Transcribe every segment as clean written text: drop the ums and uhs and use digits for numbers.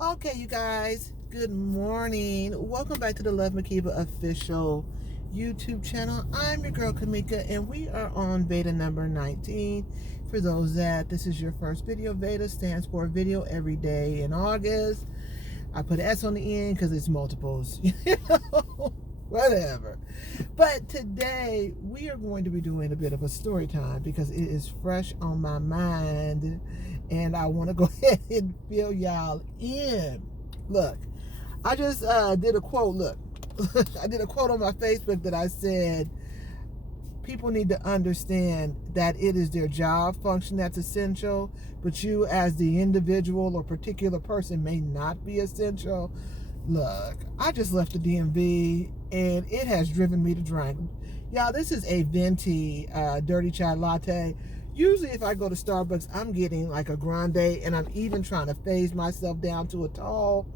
Okay, you guys, good morning. Welcome back to the Love Makeba official YouTube channel. I'm your girl Kamika, and we are on Veda number 19. For those that this is your first video, Veda stands for video every day in August. I put an S on the end because it's multiples, whatever. But today we are going to be doing a bit of a story time because it is fresh on my mind and I want to go ahead and fill y'all in. Look, I just did a quote. Look, I did a quote on my Facebook that I said, people need to understand that it is their job function that's essential, but you as the individual or particular person may not be essential. Look, I just left the DMV and it has driven me to drink. Y'all, this is a venti dirty chai latte. Usually if I go to Starbucks, I'm getting like a grande, and I'm even trying to phase myself down to a tall.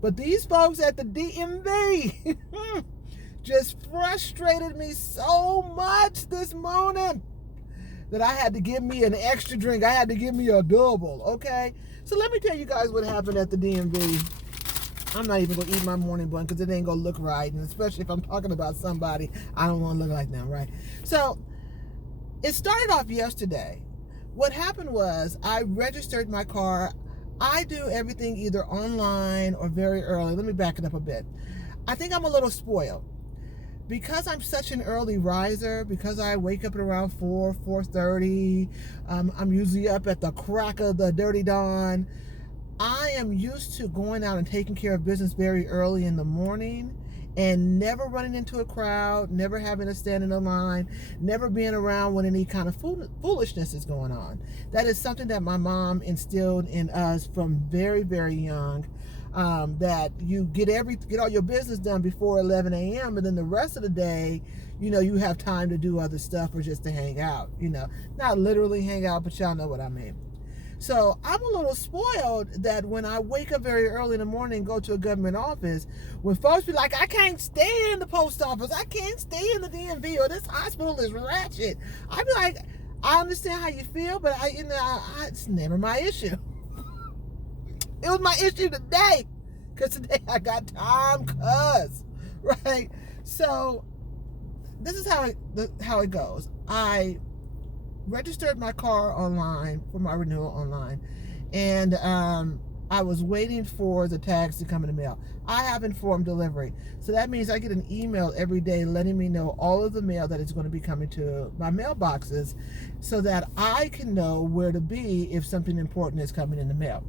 But these folks at the DMV just frustrated me so much this morning that I had to give me an extra drink. I had to give me a double, okay? So let me tell you guys what happened at the DMV. I'm not even going to eat my morning bun because it ain't going to look right. And especially if I'm talking about somebody, I don't want to look like them, right? So it started off yesterday. What happened was I registered my car. I do everything either online or very early. Let me back it up a bit. I think I'm a little spoiled. Because I'm such an early riser, because I wake up at around 4:30, I'm usually up at the crack of the dirty dawn. I am used to going out and taking care of business very early in the morning and never running into a crowd, never having to stand in a line, never being around when any kind of foolishness is going on. That is something that my mom instilled in us from very, very young. That you get all your business done before 11 a.m. and then the rest of the day, you have time to do other stuff or just to hang out. Not literally hang out, but y'all know what I mean. So I'm a little spoiled that when I wake up very early in the morning and go to a government office, when folks be like, I can't stay in the post office, I can't stay in the DMV, or this hospital is ratchet, I be like, I understand how you feel, but it's never my issue. It was my issue today, because today I got time, right? So this is how it goes. I registered my car online for my renewal online, and I was waiting for the tags to come in the mail. I have informed delivery, so that means I get an email every day letting me know all of the mail that is going to be coming to my mailboxes, so that I can know where to be if something important is coming in the mail.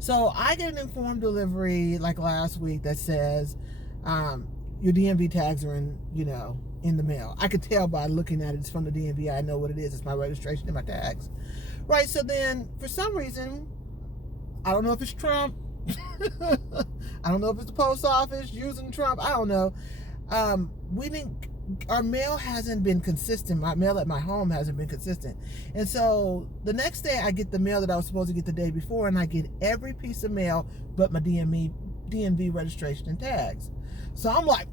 So I get an informed delivery like last week that says your DMV tags are in the mail. I could tell by looking at it. It's from the DMV. I know what it is. It's my registration and my tags. Right, so then for some reason, I don't know if it's Trump. I don't know if it's the post office using Trump. I don't know. Our mail hasn't been consistent. My mail at my home hasn't been consistent. And so the next day I get the mail that I was supposed to get the day before, and I get every piece of mail but my DMV registration and tags. So I'm like,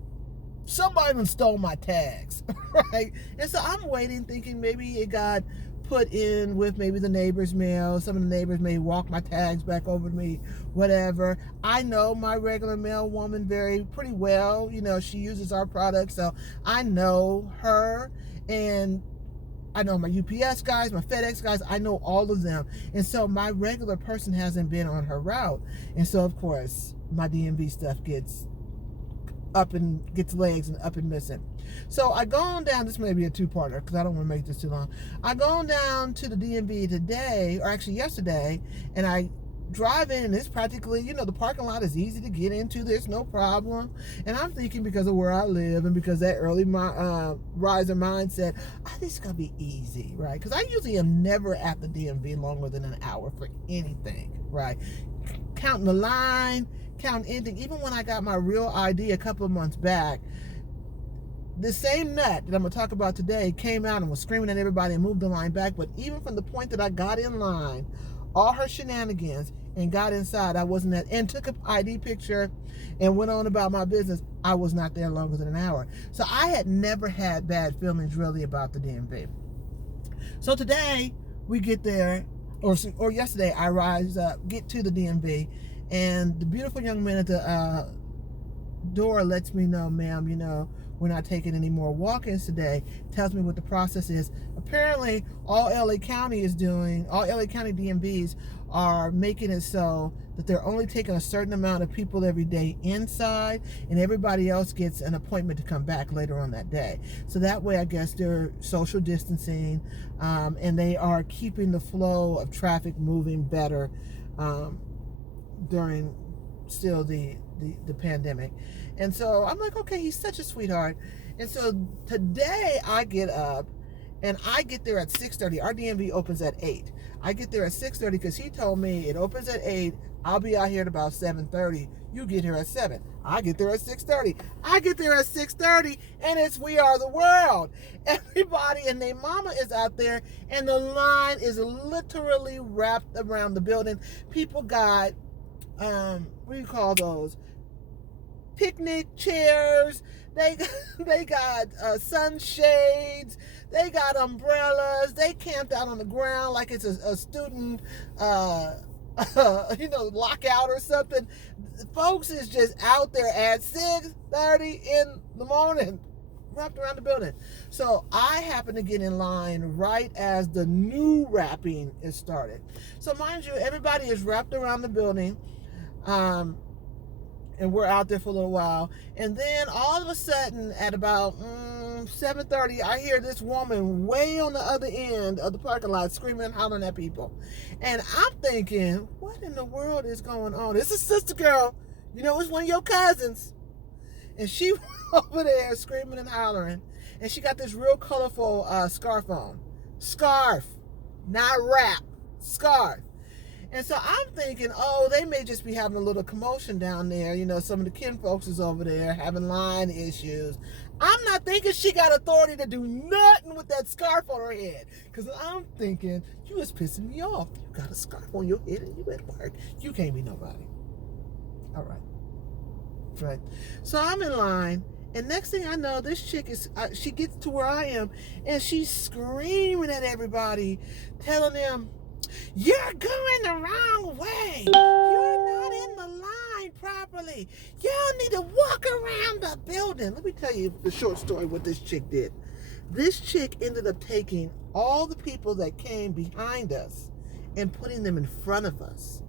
somebody even stole my tags, right? And so I'm waiting, thinking maybe it got put in with maybe the neighbor's mail. Some of the neighbors may walk my tags back over to me, whatever. I know my regular mail woman pretty well. She uses our product, so I know her, and I know my UPS guys, my FedEx guys, I know all of them. And so my regular person hasn't been on her route. And so, of course, my DMV stuff gets legs and up and missing. So I go on down, this may be a two-parter because I don't want to make this too long. I go on down to the DMV today, or actually yesterday, and I drive in, and it's practically, the parking lot is easy to get into. There's no problem. And I'm thinking, because of where I live and because that early riser mindset, I think it's going to be easy, right? Because I usually am never at the DMV longer than an hour for anything, right? Counting the line, counting anything. Even when I got my real ID a couple of months back, the same nut that I'm going to talk about today came out and was screaming at everybody and moved the line back. But even from the point that I got in line, all her shenanigans, and got inside, I wasn't at, and took an ID picture and went on about my business, I was not there longer than an hour. So I had never had bad feelings really about the DMV. So today we get there, or yesterday I get to the DMV, And the beautiful young man at the door lets me know, ma'am, we're not taking any more walk-ins today. Tells me what the process is. Apparently, all LA County DMVs are making it so that they're only taking a certain amount of people every day inside, and everybody else gets an appointment to come back later on that day. So that way, I guess they're social distancing, and they are keeping the flow of traffic moving better during still the pandemic. And so I'm like, okay, he's such a sweetheart. And so today I get up and I get there at 6:30. Our DMV opens at 8. I get there at 6:30 because he told me it opens at 8. I'll be out here at about 7:30. You get here at 7. I get there at 6:30. I get there at 6:30, and it's We Are the World. Everybody and their mama is out there, and the line is literally wrapped around the building. People got what do you call those? Picnic chairs. They got sunshades. They got umbrellas. They camped out on the ground like it's a student lockout or something. Folks is just out there at 6:30 in the morning, wrapped around the building. So I happen to get in line right as the new wrapping is started. So mind you, everybody is wrapped around the building. And we're out there for a little while. And then all of a sudden at about 7:30, I hear this woman way on the other end of the parking lot screaming and hollering at people. And I'm thinking, what in the world is going on? It's a sister girl. It's one of your cousins. And she was over there screaming and hollering. And she got this real colorful scarf on. Scarf, not wrap. Scarf. And so I'm thinking, oh, they may just be having a little commotion down there. Some of the kin folks is over there having line issues. I'm not thinking she got authority to do nothing with that scarf on her head. Because I'm thinking, you was pissing me off. You got a scarf on your head and you at work. You can't be nobody. All right. Right. So I'm in line. And next thing I know, this chick she gets to where I am. And she's screaming at everybody, telling them, you're going the wrong way. You're not in the line properly. Y'all need to walk around the building. Let me tell you the short story what this chick did. This chick ended up taking all the people that came behind us and putting them in front of us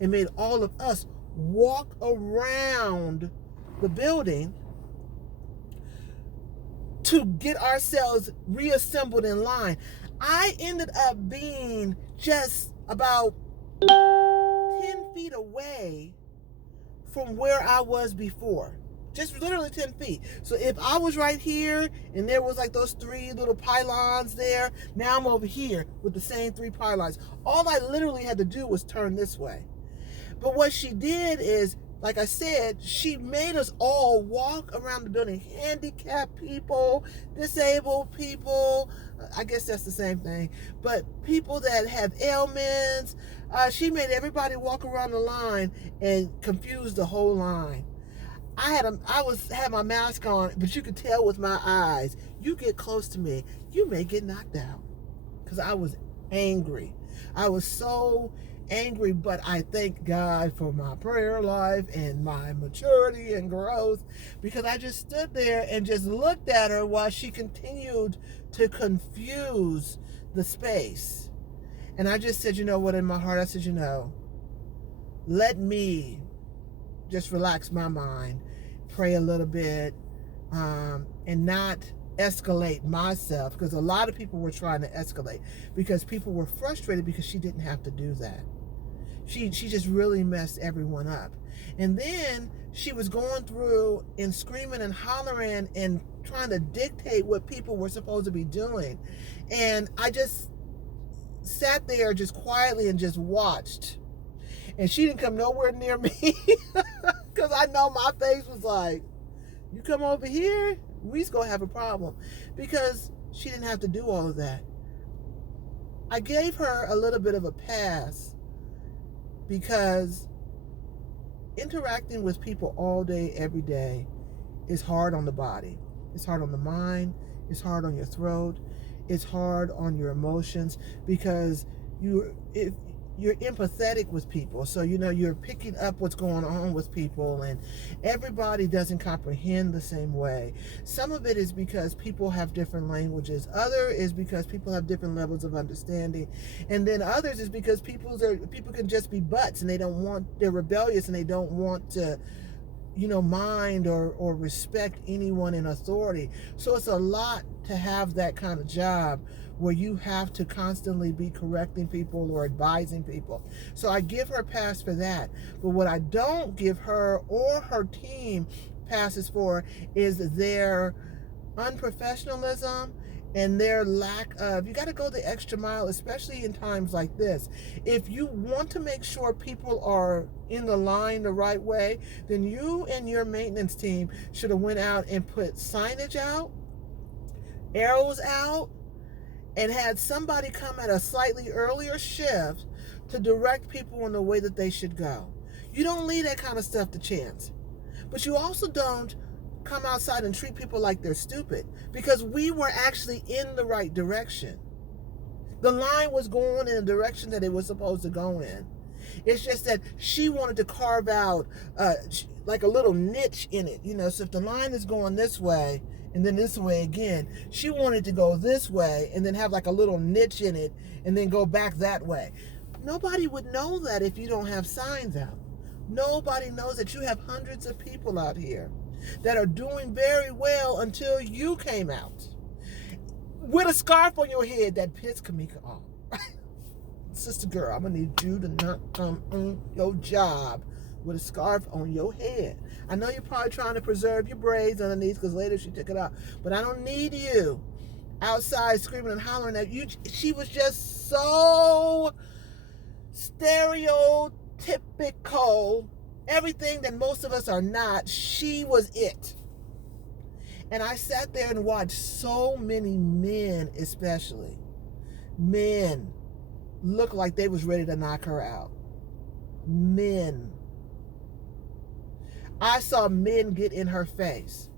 and made all of us walk around the building to get ourselves reassembled in line. I ended up being just about 10 feet away from where I was before. Just literally 10 feet. So if I was right here and there was like those 3 little pylons there, now I'm over here with the same 3 pylons. All I literally had to do was turn this way. But what she did is, like I said, she made us all walk around the building. Handicapped people, disabled people, I guess that's the same thing. But people that have ailments, she made everybody walk around the line and confuse the whole line. I had my mask on, but you could tell with my eyes, you get close to me, you may get knocked out. Because I was angry. I was so angry, but I thank God for my prayer life and my maturity and growth, because I just stood there and just looked at her while she continued to confuse the space. And I just said, you know what, in my heart, I said, let me just relax my mind, pray a little bit, and not escalate myself, because a lot of people were trying to escalate because people were frustrated because she didn't have to do that. She just really messed everyone up. And then she was going through and screaming and hollering and trying to dictate what people were supposed to be doing. And I just sat there just quietly and just watched. And she didn't come nowhere near me because I know my face was like, you come over here, we's going to have a problem, because she didn't have to do all of that. I gave her a little bit of a pass because interacting with people all day, every day is hard on the body. It's hard on the mind. It's hard on your throat. It's hard on your emotions, because you're empathetic with people. So, you're picking up what's going on with people, and everybody doesn't comprehend the same way. Some of it is because people have different languages. Other is because people have different levels of understanding. And then others is because people can just be butts, and they're rebellious, and they don't want to mind or respect anyone in authority. So it's a lot to have that kind of job where you have to constantly be correcting people or advising people. So I give her pass for that. But what I don't give her or her team passes for is their unprofessionalism and their lack of, you got to go the extra mile, especially in times like this. If you want to make sure people are in the line the right way, then you and your maintenance team should have went out and put signage out, arrows out, and had somebody come at a slightly earlier shift to direct people in the way that they should go. You don't leave that kind of stuff to chance. But you also don't come outside and treat people like they're stupid, because we were actually in the right direction. The line was going in the direction that it was supposed to go in. It's just that she wanted to carve out like a little niche in it. So if the line is going this way and then this way again, she wanted to go this way and then have like a little niche in it and then go back that way. Nobody would know that if you don't have signs out. Nobody knows that you have hundreds of people out here that are doing very well until you came out with a scarf on your head that pissed Kamika off. Sister girl, I'm gonna need you to not come on your job with a scarf on your head. I know you're probably trying to preserve your braids underneath because later she took it out, but I don't need you outside screaming and hollering at you. She was just so stereotypical, everything that most of us are not. She was it. And I sat there and watched so many men, especially men, look like they was ready to knock her out. Men. I saw men get in her face.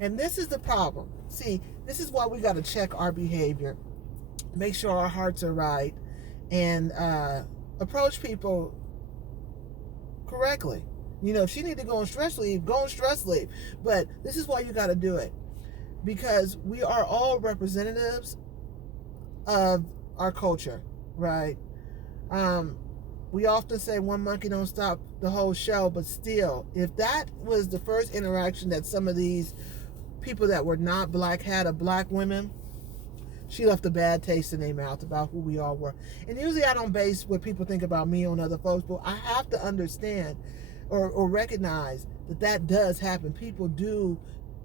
And this is the problem. See, this is why we got to check our behavior, make sure our hearts are right, and approach people correctly. If she need to go on stress leave, go on stress leave. But this is why you got to do it, because we are all representatives of our culture, right? We often say one monkey don't stop the whole show, but still, if that was the first interaction that some of these people that were not black had of black women, she left a bad taste in their mouth about who we all were. And usually I don't base what people think about me on other folks, but I have to understand or recognize that does happen. People do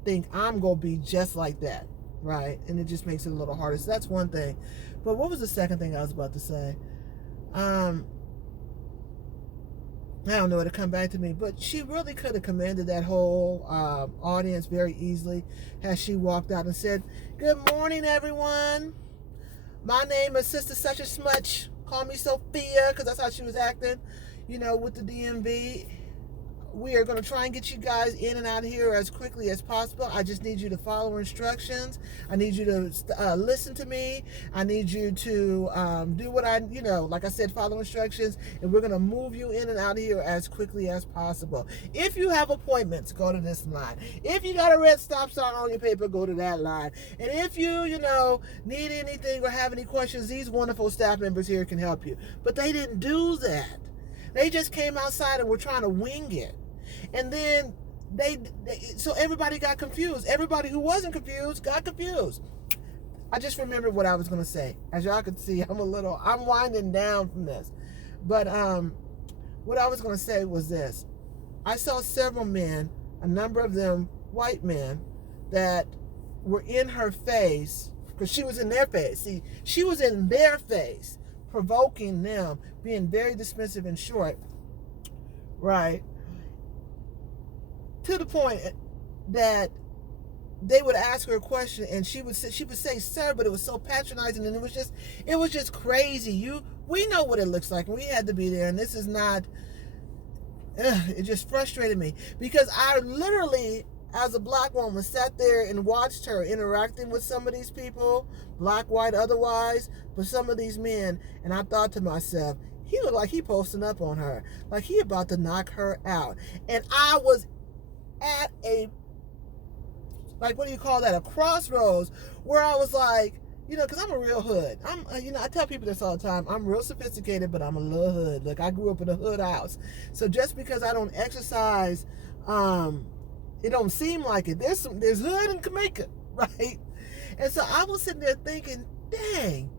think I'm going to be just like that, right? And it just makes it a little harder. So that's one thing. But what was the second thing I was about to say? I don't know, it'll come back to me. But she really could have commanded that whole audience very easily had she walked out and said, "Good morning, everyone. My name is Sister Such a Smutch. Call me Sophia," because that's how she was acting, with the DMV. We are going to try and get you guys in and out of here as quickly as possible. I just need you to follow instructions. I need you to listen to me. I need you to do what like I said, follow instructions. And we're going to move you in and out of here as quickly as possible. If you have appointments, go to this line. If you got a red stop sign on your paper, go to that line. And if you, need anything or have any questions, these wonderful staff members here can help you. But they didn't do that. They just came outside and were trying to wing it. And then so everybody got confused. Everybody who wasn't confused got confused. I just remembered what I was going to say. As y'all can see, I'm winding down from this. But what I was going to say was this. I saw several men, a number of them white men, that were in her face, because she was in their face. See, she was in their face, provoking them, being very dismissive and short, right? To the point that they would ask her a question and she would say, "Sir," but it was so patronizing, and it was just crazy. We know what it looks like, and we had to be there, and this is not. It just frustrated me, because I literally, as a black woman, sat there and watched her interacting with some of these people, black, white, otherwise, but some of these men, and I thought to myself, he he looked like he posting up on her, like he about to knock her out. And I was at a, like, what do you call that? A crossroads, where I was like, you know, because I'm a real hood. You know, I tell people this all the time. I'm real sophisticated, but I'm a little hood. Look, I grew up in a hood house. So just because I don't exercise, it don't seem like it. There's hood in Kamika, right? And so I was sitting there thinking, dang,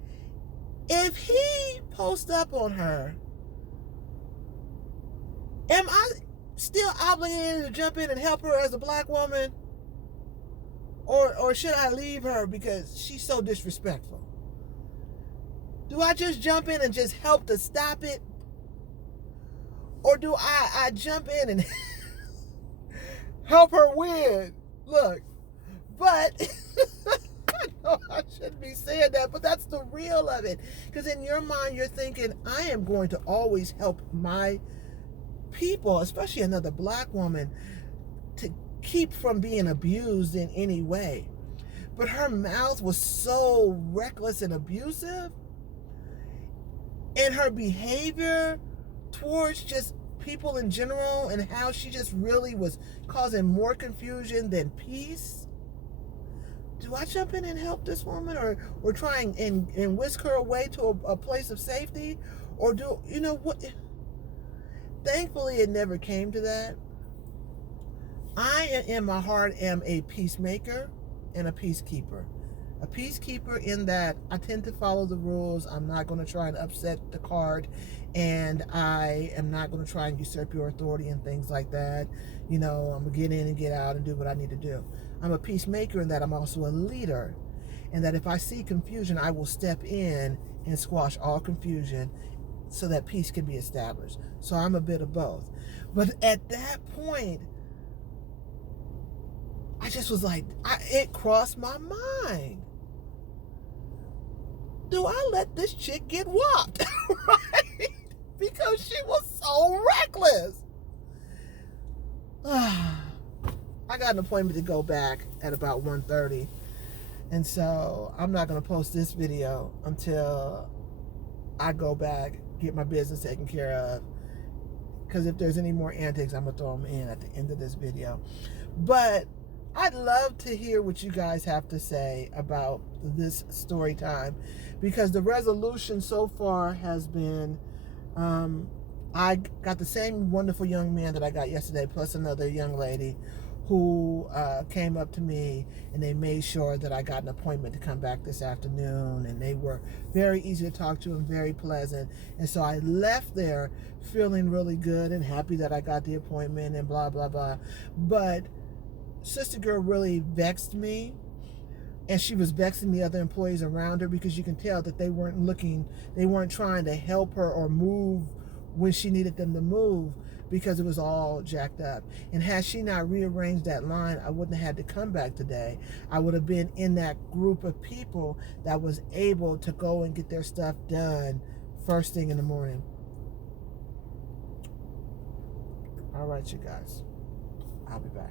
if he posts up on her, am I still obligated to jump in and help her as a black woman? Or should I leave her because she's so disrespectful? Do I just jump in and just help to stop it? Or do I jump in and help her win? Look, but I know I shouldn't be saying that, but that's the real of it. Because in your mind, you're thinking, I am going to always help my people, especially another black woman, to keep from being abused in any way. But her mouth was so reckless and abusive, and her behavior towards just people in general, and how she just really was causing more confusion than peace. Do I jump in and help this woman, or try and whisk her away to a place of safety? Or do, you know what? Thankfully, it never came to that. I, in my heart, am a peacemaker and a peacekeeper. A peacekeeper in that I tend to follow the rules. I'm not going to try and upset the cart, and I am not going to try and usurp your authority and things like that. You know, I'm going to get in and get out and do what I need to do. I'm a peacemaker in that I'm also a leader, and that if I see confusion, I will step in and squash all confusion so that peace can be established. So I'm a bit of both. But at that point, I just was like, it crossed my mind. Do I let this chick get whopped? Right? Because she was so reckless. I got an appointment to go back at about 1:30. And so I'm not going to post this video until I go back, get my business taken care of. Because if there's any more antics, I'm going to throw them in at the end of this video. But I'd love to hear what you guys have to say about this story time, because the resolution so far has been, I got the same wonderful young man that I got yesterday, plus another young lady who came up to me, and they made sure that I got an appointment to come back this afternoon, and they were very easy to talk to and very pleasant. And so I left there feeling really good and happy that I got the appointment and blah, blah, blah. But Sister Girl really vexed me, and she was vexing the other employees around her, because you can tell that they weren't trying to help her or move when she needed them to move, because it was all jacked up. And had she not rearranged that line, I wouldn't have had to come back today. I would have been in that group of people that was able to go and get their stuff done first thing in the morning. All right, you guys. I'll be back.